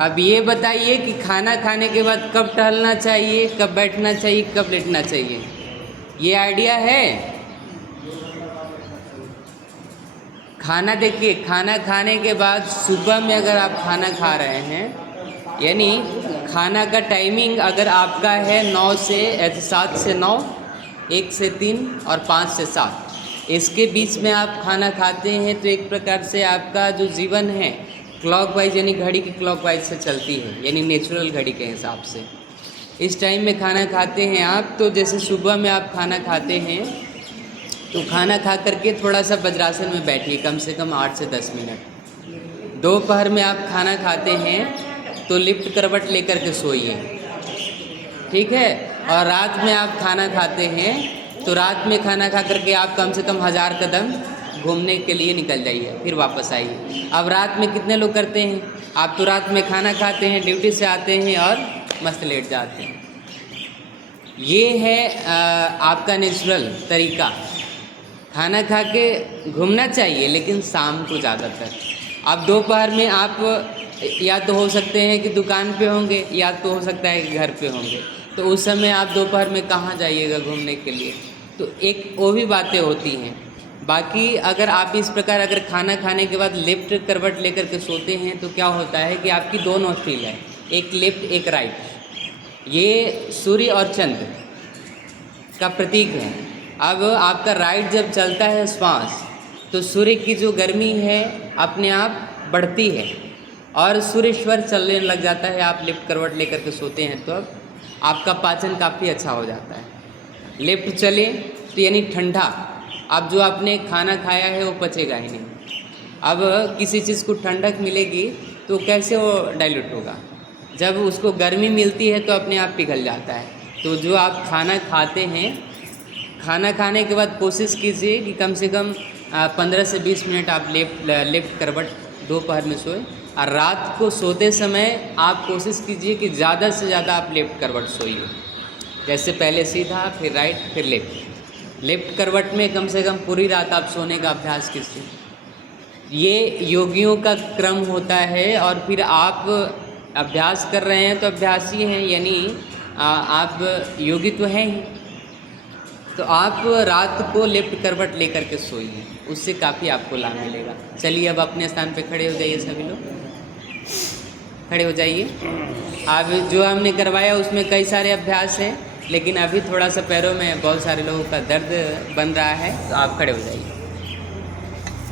अब ये बताइए कि खाना खाने के बाद कब टहलना चाहिए, कब बैठना चाहिए, कब लेटना चाहिए, ये आइडिया है? खाना देखिए, खाना खाने के बाद सुबह में अगर आप खाना खा रहे हैं, यानी खाना का टाइमिंग अगर आपका है 9 से 7 से 9, 1 से 3 और 5 से 7, इसके बीच में आप खाना खाते हैं तो एक प्रकार से आपका जो जीवन है क्लॉकवाइज यानी घड़ी की क्लॉकवाइज से चलती है, यानी नेचुरल घड़ी के हिसाब से इस टाइम में खाना खाते हैं आप। तो जैसे सुबह में आप खाना खाते हैं तो खाना खा करके थोड़ा सा वज्रासन में बैठिए, कम से कम 8 से 10 मिनट। दोपहर में आप खाना खाते हैं तो लिफ्ट करवट लेकर के सोइए, ठीक है। और रात में आप खाना खाते हैं तो रात में खाना खा करके आप कम से कम 1000 कदम घूमने के लिए निकल जाइए, फिर वापस आइए। अब रात में कितने लोग करते हैं? आप तो रात में खाना खाते हैं, ड्यूटी से आते हैं और मस्त लेट जाते हैं। ये है आपका नेचुरल तरीका। खाना खा के घूमना चाहिए, लेकिन शाम को ज़्यादातर। अब दोपहर में आप या तो हो सकते हैं कि दुकान पे होंगे, या तो हो सकता है कि घर पे होंगे, तो उस समय आप दोपहर में कहाँ जाइएगा घूमने के लिए? तो एक वो भी बातें होती हैं। बाकी अगर आप इस प्रकार अगर खाना खाने के बाद लेफ्ट करवट लेकर के सोते हैं तो क्या होता है कि आपकी दो नोस्ट्रिल है, एक लेफ्ट एक राइट, ये सूर्य और चंद्र का प्रतीक है। अब आपका राइट जब चलता है श्वास तो सूर्य की जो गर्मी है अपने आप बढ़ती है और सूर्य स्वर चलने लग जाता है। आप लेफ्ट करवट लेकर के सोते हैं तो अब आपका पाचन काफ़ी अच्छा हो जाता है। लेफ्ट चले तो यानी ठंडा, अब जो आपने खाना खाया है वो पचेगा ही नहीं। अब किसी चीज़ को ठंडक मिलेगी तो कैसे वो डाइल्यूट होगा? जब उसको गर्मी मिलती है तो अपने आप पिघल जाता है। तो जो आप खाना खाते हैं, खाना खाने के बाद कोशिश कीजिए कि कम से कम 15 से 20 मिनट आप लेफ्ट करवट दोपहर में सोए, और रात को सोते समय आप कोशिश कीजिए कि ज़्यादा से ज़्यादा आप लेफ्ट करवट सोइए। जैसे पहले सीधा, फिर राइट, फिर लेफ्ट। लेफ्ट करवट में कम से कम पूरी रात आप सोने का अभ्यास कीजिए। ये योगियों का क्रम होता है। और फिर आप अभ्यास कर रहे हैं तो अभ्यासी हैं, यानी आप योगी तो हैं ही, तो आप रात को लेफ्ट करवट लेकर के सोइए, उससे काफ़ी आपको लाभ मिलेगा। चलिए अब अपने स्थान पे खड़े हो जाइए, सभी लोग खड़े हो जाइए। अब जो हमने करवाया उसमें कई सारे अभ्यास हैं, लेकिन अभी थोड़ा सा पैरों में बहुत सारे लोगों का दर्द बन रहा है, तो आप खड़े हो जाइए।